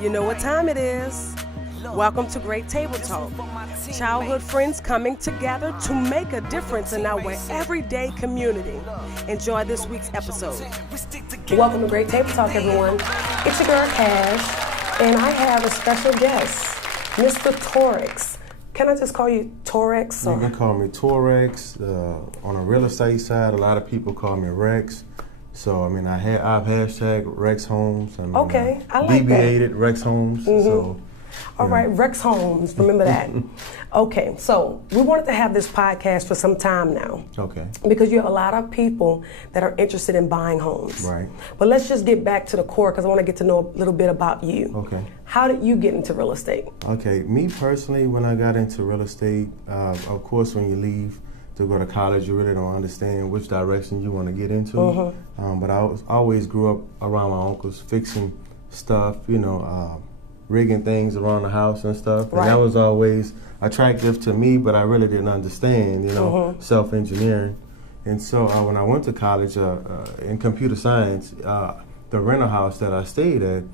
You know what time it is. Welcome to Great Table Talk. Childhood friends coming together to make a difference in our everyday community. Enjoy this week's episode. Welcome to Great Table Talk, everyone. It's your girl, Cash, and I have a special guest, Mr. Torex. Can I just call you Torex? You can call me Torex. On the real estate side, a lot of people call me Rex. So, I mean, I've hashtag Rex Homes. I like deviated that. Rex Homes. Mm-hmm. So, all right, Rex Homes, remember that. Okay, so we wanted to have this podcast for some time now. Okay. Because you have a lot of people that are interested in buying homes. Right. But let's just get back to the core because I want to get to know a little bit about you. Okay. How did you get into real estate? Okay, me personally, when I got into real estate, of course, when you leave to go to college, you really don't understand which direction you want to get into. Mm-hmm. But I always grew up around my uncles, fixing stuff, rigging things around the house and stuff. Right. And that was always attractive to me, but I really didn't understand, self-engineering. And so when I went to college in computer science, the rental house that I stayed at,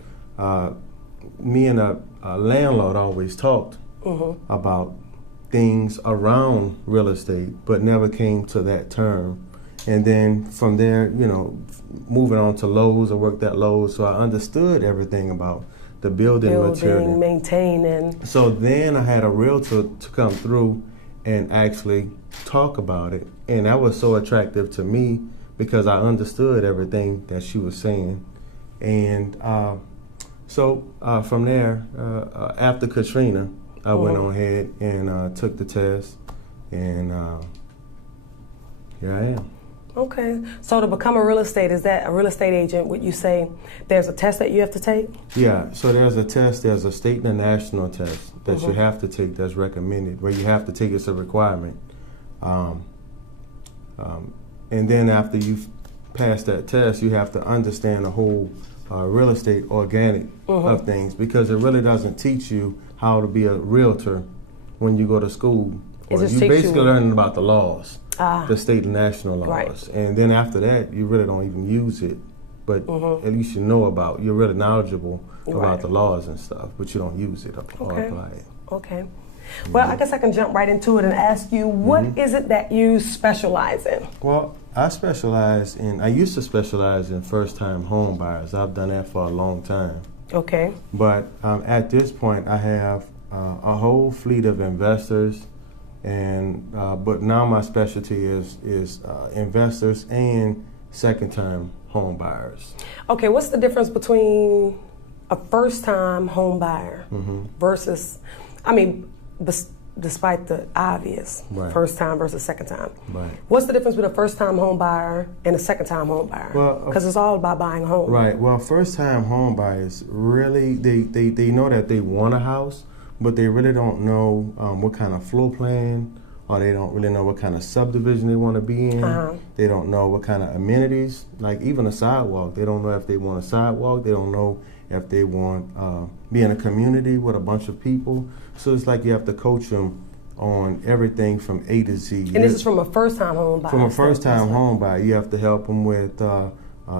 me and a landlord always talked about things around real estate, but never came to that term. And then from there, moving on to Lowe's, I worked at Lowe's, so I understood everything about the building material. Maintaining. So then I had a realtor to come through and actually talk about it. And that was so attractive to me because I understood everything that she was saying. And so from there, after Katrina, I went on ahead and took the test, and here I am. Okay. So to become a real estate agent, would you say there's a test that you have to take? Yeah. So there's a test. There's a state and a national test that you have to take that's recommended, where you have to take. It's a requirement. And then after you've passed that test, you have to understand the whole real estate organic of things, because it really doesn't teach you how to be a realtor when you go to school. You basically learning about the laws, the state and national laws. Right. And then after that, you really don't even use it. But at least you're really knowledgeable about the laws and stuff, but you don't use it or apply it. Okay. Well, I guess I can jump right into it and ask you, what is it that you specialize in? Well, I used to specialize in first-time home buyers. I've done that for a long time. Okay. But at this point, I have a whole fleet of investors, and but now my specialty is investors and second-time home buyers. Okay, what's the difference between a first-time home buyer versus, despite the obvious, first time versus second time. Right. What's the difference between a first time home buyer and a second time home buyer? Because it's all about buying a home. Right. Well, first time home buyers really they know that they want a house, but they really don't know what kind of floor plan, or they don't really know what kind of subdivision they want to be in. They don't know what kind of amenities, like even a sidewalk. They don't know if they want a sidewalk. They don't know if they want be in a community with a bunch of people. So it's like you have to coach them on everything from A to Z. And this is from a first-time home buyer. From a first-time home buyer, you have to help them with,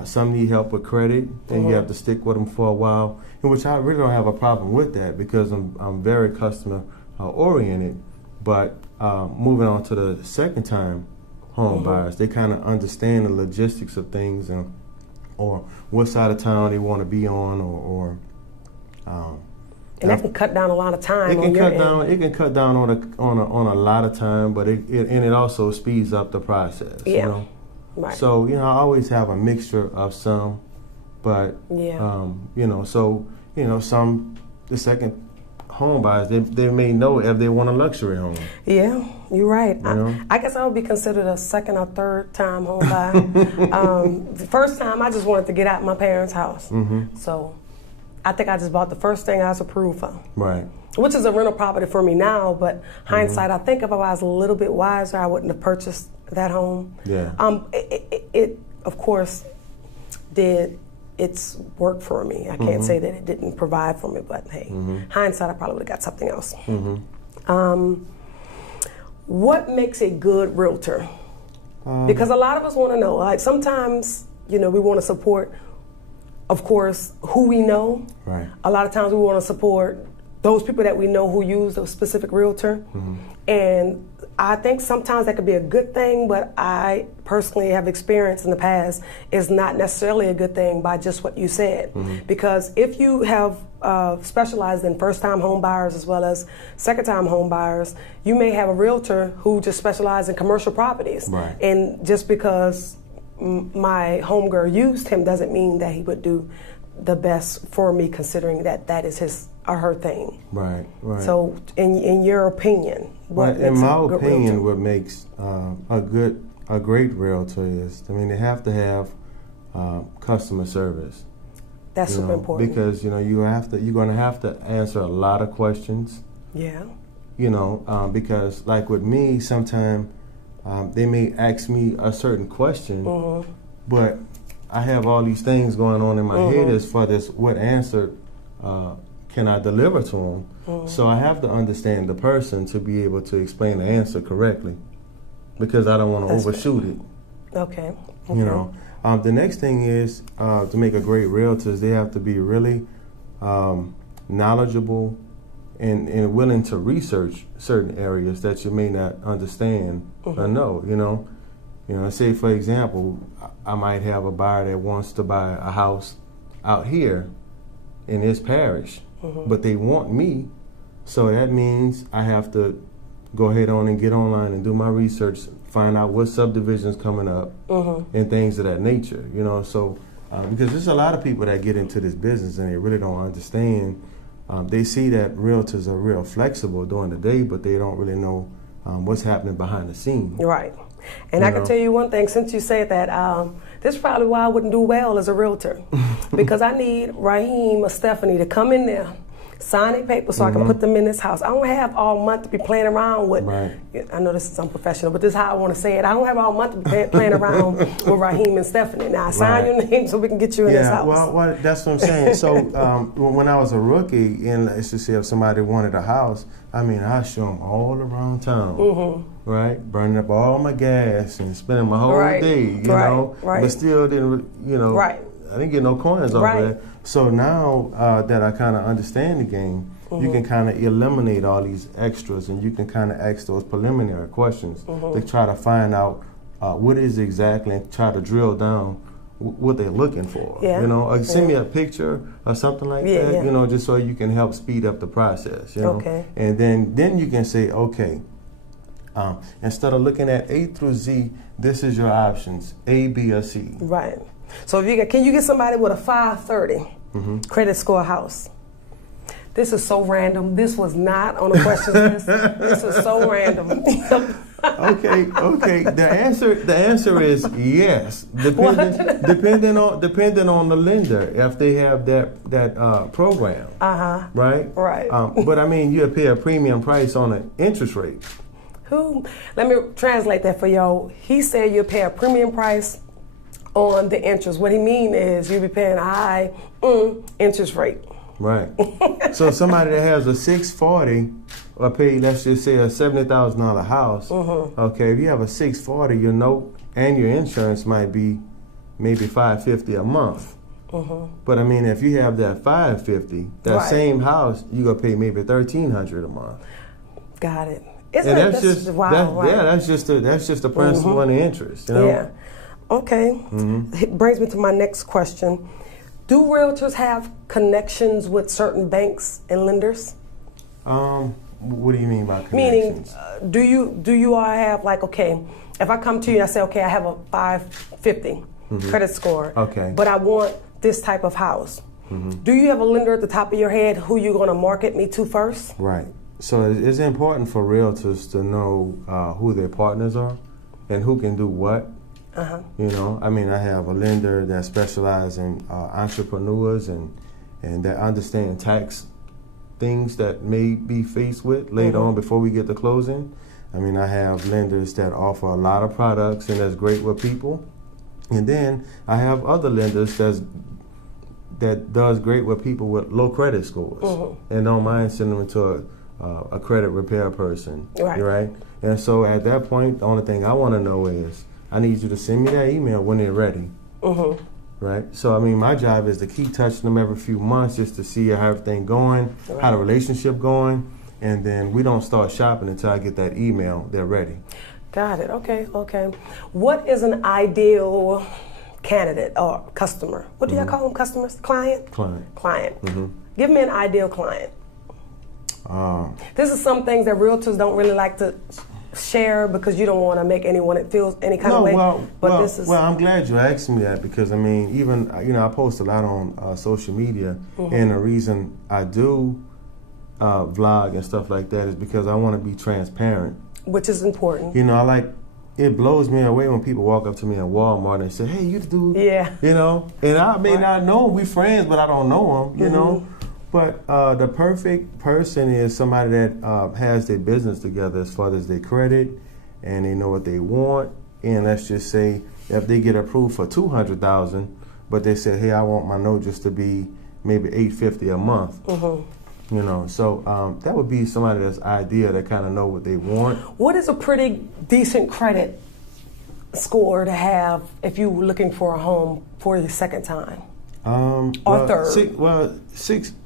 some need help with credit, and you have to stick with them for a while, in which I really don't have a problem with that because I'm very customer oriented. But moving on to the second-time home buyers, they kind of understand the logistics of things or what side of town they want to be on, and that can cut down a lot of time. It can cut down on a lot of time, but it also speeds up the process. Yeah. Right. So I always have a mixture of some, but some the second home buyers they may know if they want a luxury home. Yeah, you're right. I guess I would be considered a second or third time home buyer. The first time I just wanted to get out of my parents' house, so I think I just bought the first thing I was approved for. Right. Which is a rental property for me now, but hindsight, I think if I was a little bit wiser, I wouldn't have purchased that home. Yeah. It of course did its work for me. I can't say that it didn't provide for me, but hey, hindsight, I probably would have got something else. What makes a good realtor? Because a lot of us want to know, like sometimes, we want to support of course, who we know. Right. A lot of times we want to support those people that we know who use a specific realtor. And I think sometimes that could be a good thing, but I personally have experienced in the past is not necessarily a good thing by just what you said. Because if you have specialized in first-time home buyers as well as second-time home buyers, you may have a realtor who just specializes in commercial properties. Right. And just because my homegirl used him doesn't mean that he would do the best for me, considering that that is his or her thing. Right, right. So, in your opinion, what in makes my a good opinion, realtor? what makes a great realtor is, I mean, they have to have customer service. That's super important. Because you're going to have to answer a lot of questions. Yeah. Because like with me, sometimes they may ask me a certain question, but I have all these things going on in my head as far as what answer can I deliver to them. So I have to understand the person to be able to explain the answer correctly, because I don't want to overshoot it. Okay. The next thing is to make a great realtor is they have to be really knowledgeable and willing to research certain areas that you may not understand or know. Say for example, I might have a buyer that wants to buy a house out here in his parish, but they want me, so that means I have to go ahead on and get online and do my research, find out what subdivisions coming up and things of that nature. So because there's a lot of people that get into this business and they really don't understand. They see that realtors are real flexible during the day, but they don't really know what's happening behind the scenes. Right. And I can tell you one thing, since you said that, this is probably why I wouldn't do well as a realtor. Because I need Raheem or Stephanie to come in there, sign a paper so I can put them in this house. I don't have all month to be playing around with, I know this is unprofessional, but this is how I want to say it. I don't have all month to be playing around with Raheem and Stephanie. Now, I sign your name so we can get you in this house. Well, that's what I'm saying. So when I was a rookie, and let's just say if somebody wanted a house, I show them all around town, right? Burning up all my gas and spending my whole day, you know, but still didn't, I didn't get no coins off of that. So now that I kind of understand the game, you can kind of eliminate all these extras, and you can kind of ask those preliminary questions to try to find out what is exactly, and try to drill down what they're looking for. Or send me a picture or something like that, just so you can help speed up the process. And then you can say, okay, instead of looking at A through Z, this is your options, A, B, or C. Right. So can you get somebody with a 530 credit score house? This is so random. This was not on the questions list. This is so random. Okay. The answer is yes, depending on the lender, if they have that program. Right. But you pay a premium price on an interest rate. Let me translate that for y'all. He said you pay a premium price on the interest. What he mean is you'll be paying a high interest rate. Right. So somebody that has a 640 or pay, let's just say, a $70,000 house. Okay, if you have a 640, your note and your insurance might be maybe $550 a month. But if you have that $550, that same house, you gonna pay maybe $1,300 a month. Got it. That's just the principal and the interest. Yeah. Okay. It brings me to my next question. Do realtors have connections with certain banks and lenders? What do you mean by connections? Meaning, do you all have if I come to you and I say, okay, I have a 550 credit score, but I want this type of house. Do you have a lender at the top of your head who you're going to market me to first? Right. So it's important for realtors to know who their partners are and who can do what. I have a lender that specializes in entrepreneurs and that understand tax things that may be faced with later on before we get to closing. I have lenders that offer a lot of products and that's great with people. And then I have other lenders that does great with people with low credit scores and don't mind sending them to a credit repair person. Right? And so at that point, the only thing I want to know is, I need you to send me that email when they're ready. right? So I mean, my job is to keep touching them every few months just to see how everything going, how the relationship going, and then we don't start shopping until I get that email. They're ready. Got it. Okay. What is an ideal candidate or customer? What do y'all call them? Customers? Client? Client. Give me an ideal client. This is some things that realtors don't really like to share because you don't want to make anyone feel any kind of way. Well, I'm glad you asked me that because I mean, even I post a lot on social media, and the reason I do vlog and stuff like that is because I want to be transparent. Which is important. It blows me away when people walk up to me at Walmart and say, "Hey, you the dude?" Yeah. And I may not know him. We friends, but I don't know him. You know. But the perfect person is somebody that has their business together as far as their credit, and they know what they want. And let's just say if they get approved for $200,000, but they say, "Hey, I want my note just to be maybe $850 a month." So that would be somebody that's ideal that kind of know what they want. What is a pretty decent credit score to have if you were looking for a home for the second time? Or third?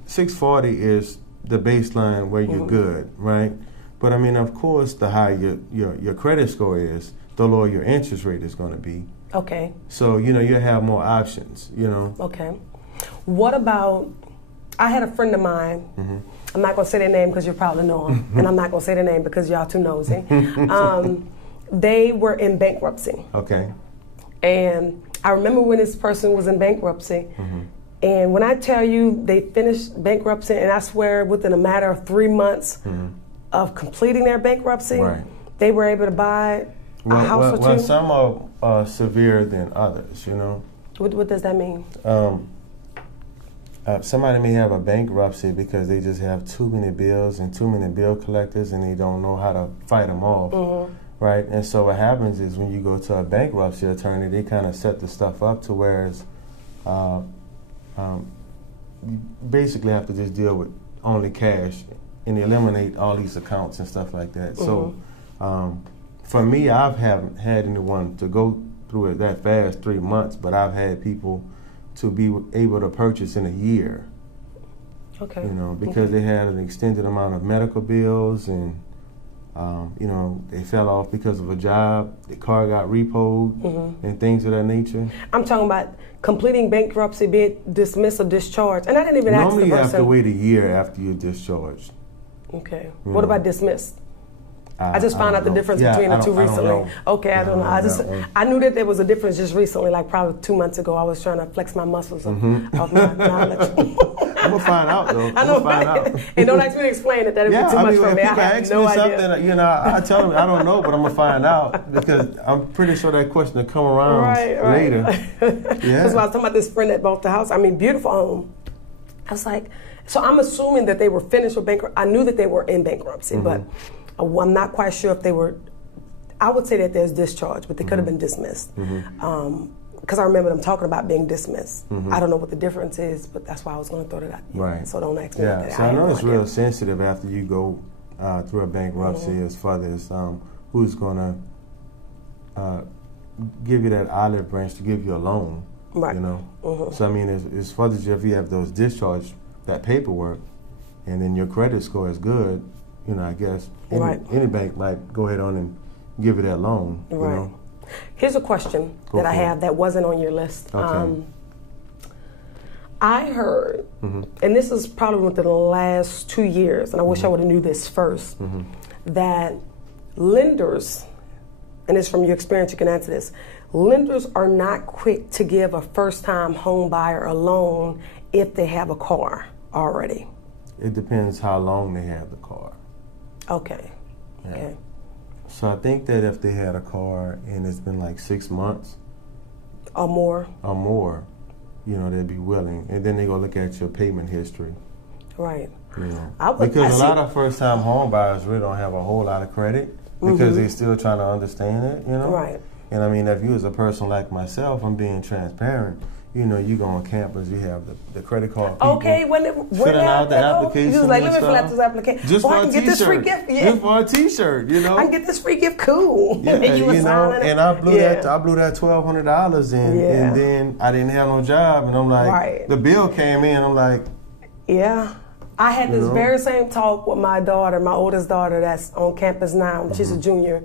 640 is the baseline where you're good, right? But I mean, of course, the higher your credit score is, the lower your interest rate is going to be. Okay. So you have more options. Okay. What about? I had a friend of mine. I'm not going to say their name because you probably know them, and I'm not going to say their name because y'all too nosy. They were in bankruptcy. Okay. And I remember when this person was in bankruptcy. And when I tell you they finished bankruptcy, and I swear within a matter of 3 months of completing their bankruptcy, they were able to buy a house or two. Well, some are severe than others, What does that mean? Somebody may have a bankruptcy because they just have too many bills and too many bill collectors, and they don't know how to fight them off, right? And so what happens is when you go to a bankruptcy attorney, they kind of set the stuff up to whereas you basically have to just deal with only cash and eliminate all these accounts and stuff like that. So for me, I haven't had anyone to go through it that fast, 3 months, but I've had people to be able to purchase in a year. Okay. Because they had an extended amount of medical bills and they fell off because of a job, the car got repoed and things of that nature. I'm talking about completing bankruptcy, be it dismissed or discharged. And I didn't even ask the person. Normally you have to wait a year after you're discharged. Okay. What about dismissed? I just found out the difference between the two recently. Okay, I don't know. I knew that there was a difference just recently, like probably 2 months ago. I was trying to flex my muscles off my knowledge. I'm gonna find out though. I know. And don't ask me to explain it. That'd be too much for me. I have no idea. I tell them I don't know, but I'm gonna find out because I'm pretty sure that question will come around later. That's why I was talking about this friend that bought the house. I mean, beautiful home. I was like, so I'm assuming that they were finished with bankruptcy. I knew that they were in bankruptcy, but I'm not quite sure if they were. I would say that there's discharge, but they could have been dismissed. Because I remember them talking about being dismissed. I don't know what the difference is, but that's why I was going to throw that out. Right. So don't ask me. Yeah. So I know it's real sensitive after you go through a bankruptcy as far as who's going to give you that olive branch to give you a loan. Right. So I mean, as far as if you have those discharge, that paperwork, and then your credit score is good, I guess any bank might go ahead on and give you that loan. Right. Here's a question that I have that wasn't on your list. Okay. I heard, and this is probably within the last 2 years, and I wish I would have knew this first, that lenders, and it's from your experience, you can answer this, lenders are not quick to give a first-time home buyer a loan if they have a car already. It depends how long they have the car. Okay. Yeah. Okay. So I think that if they had a car and it's been like 6 months or more, they'd be willing, and then they go look at your payment history. Right. Because a lot of first-time home buyers really don't have a whole lot of credit because they're still trying to understand it. Right. And I mean, if you as a person like myself, I'm being transparent. you go on campus, you have the credit card people Okay, when filling out the application. You was like, and let me fill out stuff. this application. Just for I a can get this free gift. Yeah. Just for a T-shirt, I can get this free gift. Cool. Yeah, And you was signing it. and I blew that $1,200 in, and then I didn't have no job, and I'm like, the bill came in, I'm like, yeah. I had this very same talk with my daughter, my oldest daughter that's on campus now. She's a junior.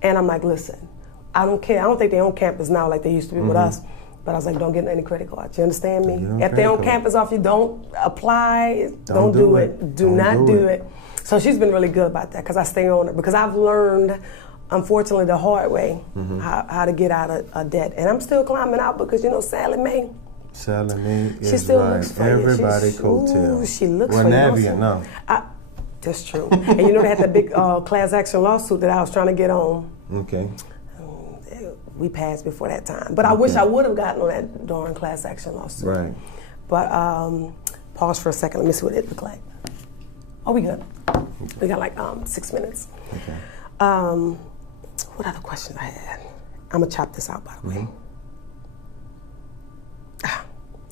And I'm like, listen, I don't care. I don't think they're on campus now like they used to be with us. But I was like, don't get any credit cards. You understand me? If they're on campus off you, don't apply. Don't do it. Do not do it. So she's been really good about that because I stay on her. Because I've learned, unfortunately, the hard way how to get out of a debt. And I'm still climbing out because, Sally Mae. Sally Mae is she still right. looks for Everybody you. coattail. She looks for Navient, you. no. That's true. And they had that big class action lawsuit that I was trying to get on. Okay. We passed before that time. But I wish I would have gotten on that darn class action lawsuit. Right. But pause for a second. Let me see what it looked like. Oh, we good. We got like 6 minutes. Okay. What other questions I had? I'm going to chop this out, by the way.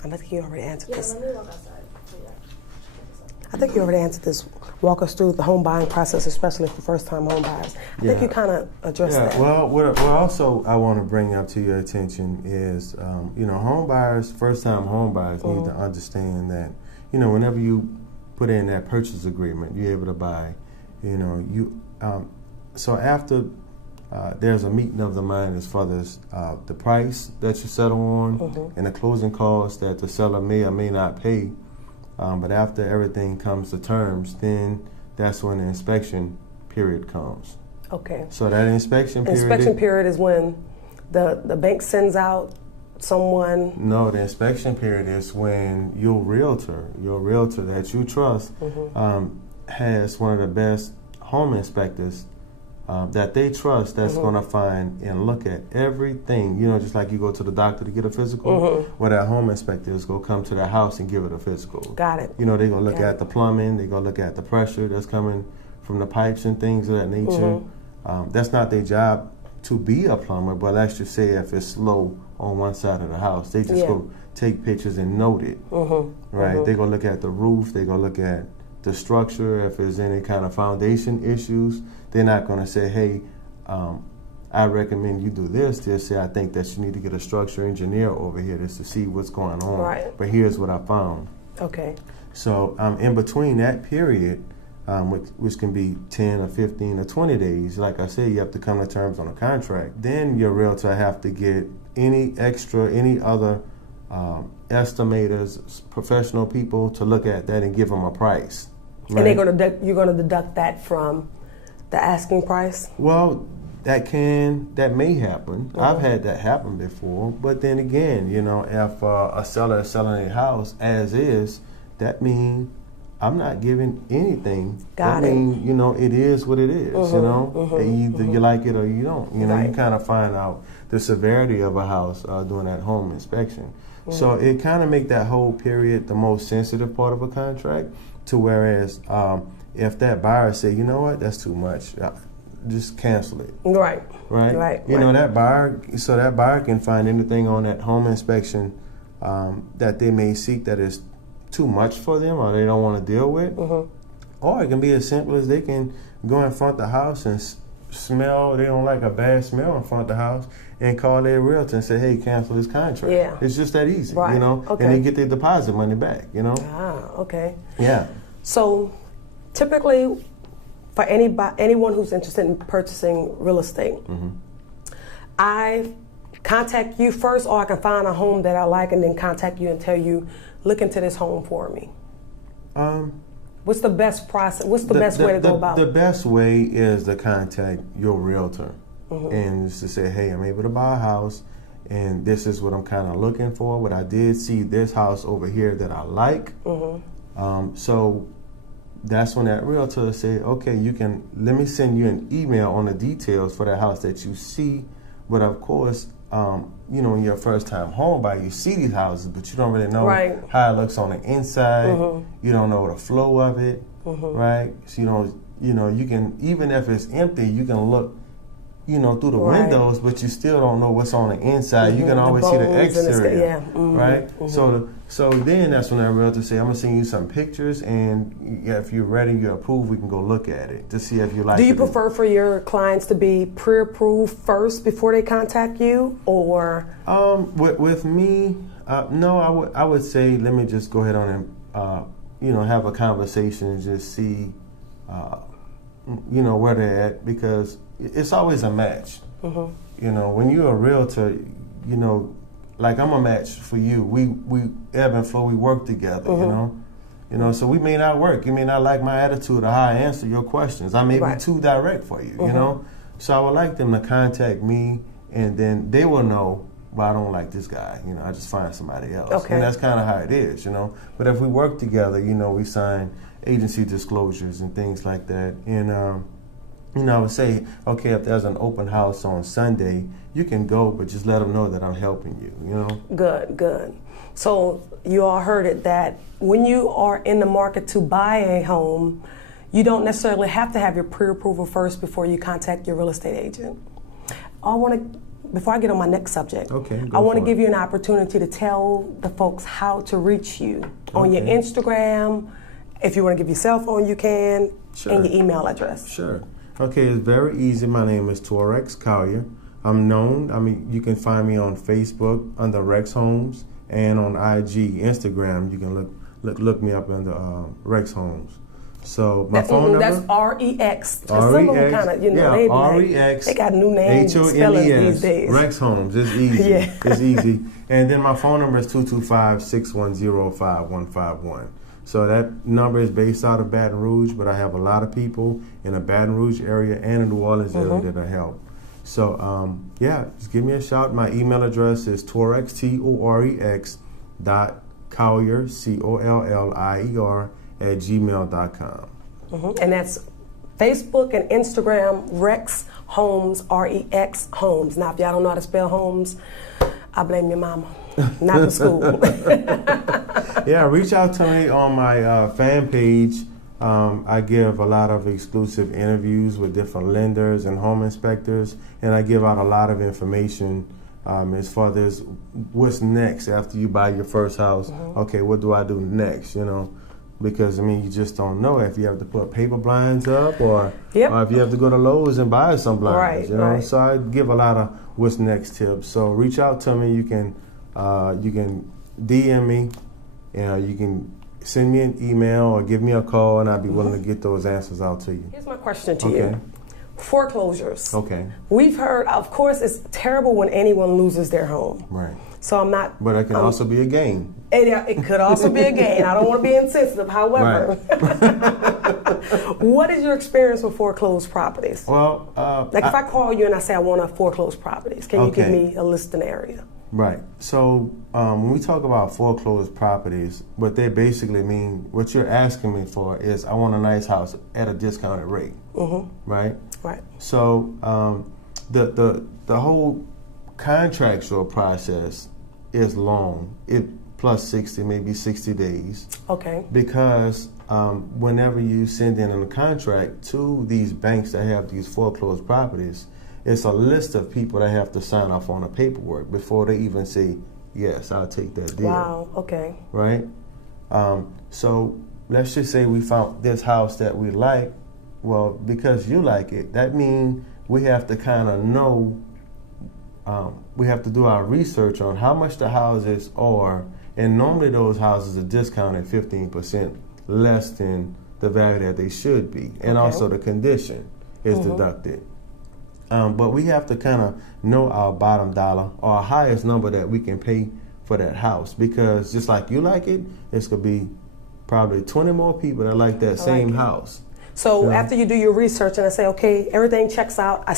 I think you already answered this. Let me walk outside. I think you already answered this. Walk us through the home buying process, especially for first-time home buyers. I think you kind of addressed that. Well, what also I want to bring up to your attention is, home buyers, first-time home buyers need to understand that, whenever you put in that purchase agreement, you're able to buy, so after there's a meeting of the mind as far as the price that you settle on and the closing costs that the seller may or may not pay. But after everything comes to terms, then that's when the inspection period comes. Okay. So that inspection period... Inspection period is when the bank sends out someone... No, the inspection period is when your realtor that you trust has one of the best home inspectors that they trust that's going to find and look at everything. Just like you go to the doctor to get a physical, well, that home inspector is going to come to the house and give it a physical. Got it. They're going to look at the plumbing, they're going to look at the pressure that's coming from the pipes and things of that nature. That's not their job to be a plumber, but let's just say if it's slow on one side of the house, they just go take pictures and note it. Right? They're going to look at the roof, they're going to look at the structure, if there's any kind of foundation issues. They're not going to say, hey, I recommend you do this. They'll say, I think that you need to get a structural engineer over here just to see what's going on. Right. But here's what I found. Okay. So in between that period, which can be 10 or 15 or 20 days, like I said, you have to come to terms on a contract. Then your realtor have to get any other estimators, professional people to look at that and give them a price. Right? And you're going to deduct that from the asking price? Well, that may happen. I've had that happen before. But then again, if a seller is selling a house as is, that means I'm not giving anything. Got it. That means, it is what it is, Either you like it or you don't. You kind of find out the severity of a house doing that home inspection. So it kind of make that whole period the most sensitive part of a contract, to whereas if that buyer say, you know what, that's too much, just cancel it. Right. That buyer can find anything on that home inspection that they may seek that is too much for them or they don't want to deal with. Or it can be as simple as they can go in front of the house and smell, they don't like a bad smell in front of the house, and call their realtor and say, hey, cancel this contract. Yeah. It's just that easy, Okay. And they get their deposit money back, Okay. Yeah. So typically, for anyone who's interested in purchasing real estate, I contact you first, or I can find a home that I like and then contact you and tell you, look into this home for me. What's the best process? What's the best way to go about it? The best way is to contact your realtor and just to say, hey, I'm able to buy a house and this is what I'm kind of looking for. But I did see this house over here that I like. So that's when that realtor say, okay, let me send you an email on the details for that house that you see. But of course, when you're a first-time home buyer, you see these houses, but you don't really know how it looks on the inside. You don't know the flow of it, right? So you can, even if it's empty, you can look through the Right. windows, but you still don't know what's on the inside. You can always see the bones and exterior, yeah. Mhm. right? So then that's when that realtor say, I'm gonna send you some pictures, and if you're ready, you're approved, we can go look at it to see if you like it. Do you prefer for your clients to be pre-approved first before they contact you, or? With me, no, I would say let me just go ahead on and have a conversation and just see where they're at, because it's always a match. When you're a realtor, like I'm a match for you. We ebb and flow. We work together. So we may not work. You may not like my attitude or how I answer your questions. I may be too direct for you. So I would like them to contact me, and then they will know. Well, I don't like this guy. I just find somebody else. Okay. And that's kind of how it is. But if we work together, we sign agency disclosures and things like that. And I would say, okay, if there's an open house on Sunday, you can go, but just let them know that I'm helping you, Good. So you all heard it, that when you are in the market to buy a home, you don't necessarily have to have your pre-approval first before you contact your real estate agent. Before I get on my next subject, I want to give you an opportunity to tell the folks how to reach you on your Instagram. If you want to give your cell phone, you can, and your email address. Sure. Okay, it's very easy. My name is Torex Collier. I'm known. You can find me on Facebook under Rex Homes, and on IG, Instagram. You can look me up under Rex Homes. So my phone number. That's REX. Some of them kind of, REX. They got new names and spellings these days. Rex Homes. It's easy. Yeah. It's easy. And then my phone number is 225-610-5151. So that number is based out of Baton Rouge, but I have a lot of people in the Baton Rouge area and in the New Orleans area that I help. So just give me a shout. My email address is Torex, Torex .Collier, Collier @gmail.com. And that's Facebook and Instagram, Rex Homes, REX Homes. Now, if y'all don't know how to spell homes, I blame your mama, not the school. Yeah, reach out to me on my fan page. I give a lot of exclusive interviews with different lenders and home inspectors, and I give out a lot of information as far as what's next after you buy your first house. Okay, what do I do next, Because, you just don't know if you have to put paper blinds up or if you have to go to Lowe's and buy some blinds, Right. So I give a lot of what's next tips. So reach out to me. You can DM me, you can send me an email or give me a call, and I'd be willing to get those answers out to you. Here's my question to you. Foreclosures. Okay. We've heard, of course, it's terrible when anyone loses their home. Right. So I'm not. But it can also be a gain. It could also be a gain. I don't want to be insensitive. However, what is your experience with foreclosed properties? Well, if I call you and I say I want to foreclose properties, can you give me a listing area? Right. So when we talk about foreclosed properties, what they basically mean, what you're asking me for is, I want a nice house at a discounted rate. Right. Right. So the whole contractual process is long. It plus 60, maybe 60 days. Okay. Because whenever you send in a contract to these banks that have these foreclosed properties, it's a list of people that have to sign off on the paperwork before they even say, yes, I'll take that deal. Wow, okay. Right? So let's just say we found this house that we like. Well, because you like it, that means we have to kind of know, we have to do our research on how much the houses are, and normally those houses are discounted 15% less than the value that they should be, and also the condition is deducted. But we have to kind of know our bottom dollar or our highest number that we can pay for that house, because just like you like it, it's going to be probably 20 more people that like that same house. So after you do your research and I say, okay, everything checks out, I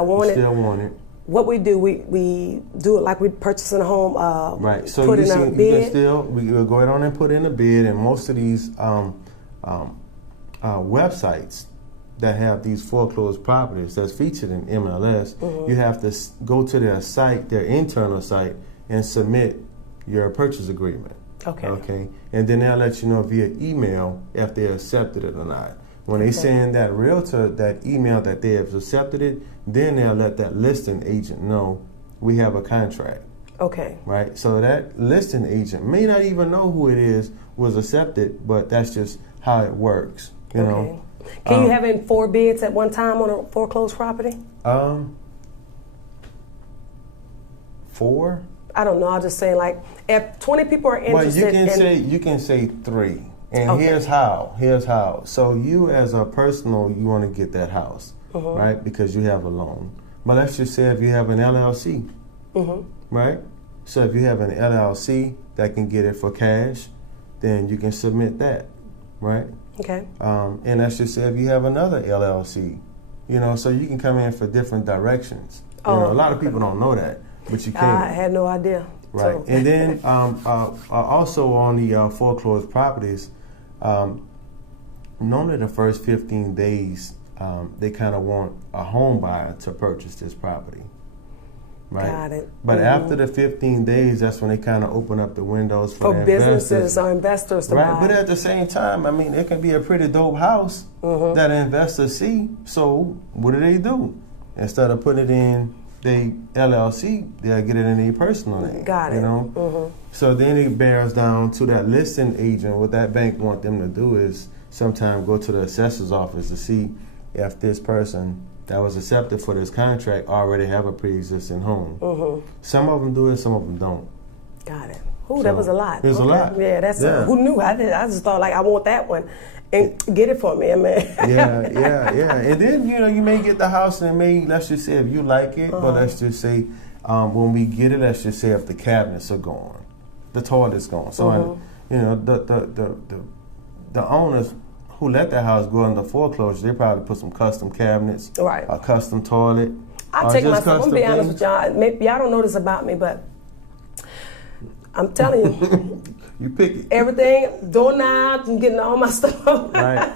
want it. Still want it. What we do, we do it like we purchasing a home. Right. So put you in see, a you bid. we'll go ahead on and put in a bid, and most of these websites that have these foreclosed properties that's featured in MLS, you have to go to their site, their internal site, and submit your purchase agreement. Okay. Okay. And then they'll let you know via email if they accepted it or not. When they send that realtor that email that they have accepted it, then they'll let that listing agent know we have a contract. Okay. Right? So that listing agent may not even know who it is was accepted, but that's just how it works. You know. Can you have in 4 bids at one time on a foreclosed property? 4? I don't know. I'll just say like if 20 people are interested. Well, you can say 3. And here's how. So you as a personal, you want to get that house, right? Because you have a loan. But let's just say if you have an LLC, right? So if you have an LLC that can get it for cash, then you can submit that, right? Okay. And let's just say if you have another LLC, you know, so you can come in for different directions. You know, a lot of people don't know that, but you can. I had no idea. Right. So. And then also on the foreclosed properties, normally the first 15 days, they kind of want a home buyer to purchase this property. Right. Got it. But after the 15 days, that's when they kind of open up the windows for businesses or investors to buy. But at the same time, I mean, it can be a pretty dope house that investors see. So what do? Instead of putting it in the LLC, they'll get it in their personal name. Got it. You know? So then it bears down to that listing agent. What that bank want them to do is sometimes go to the assessor's office to see if this person that was accepted for this contract already have a pre-existing home. Some of them do it, some of them don't. Got it. Ooh, that was a lot. There's a lot. Yeah, that's who knew? I just thought like I want that one, and get it for me, man. yeah. And then you may get the house, and let's just say if you like it, but let's just say when we get it, let's just say if the cabinets are gone, the toilet's gone. So the owners who let that house go under foreclosure, they probably put some custom cabinets, a custom toilet. I take myself. I'm gonna be honest with y'all. Maybe y'all don't know this about me, but I'm telling you, you pick it. Everything, doorknobs, and getting all my stuff. Right.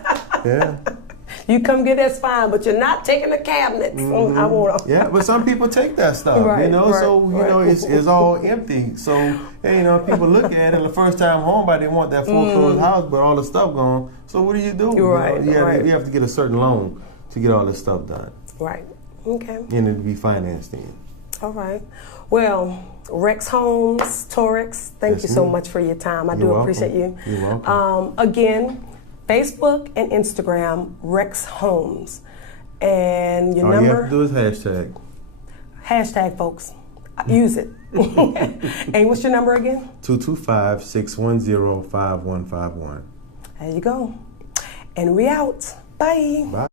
Yeah. You come get that's fine, but you're not taking the cabinets. I want them. Yeah, but some people take that stuff, it's all empty. So, people look at it, the first time home buyer, they want that foreclosed house, but all the stuff gone. So what do you do? Right, you have to get a certain loan to get all this stuff done. Right. Okay. And it'd be financed in. All right. Well, Rex Homes, Torex, thank you so much for your time. I do appreciate you. You're welcome. Again, Facebook and Instagram, Rex Homes. And your number? All you have to do is hashtag. Hashtag, folks. Use it. And what's your number again? 225-610-5151. There you go. And we out. Bye. Bye.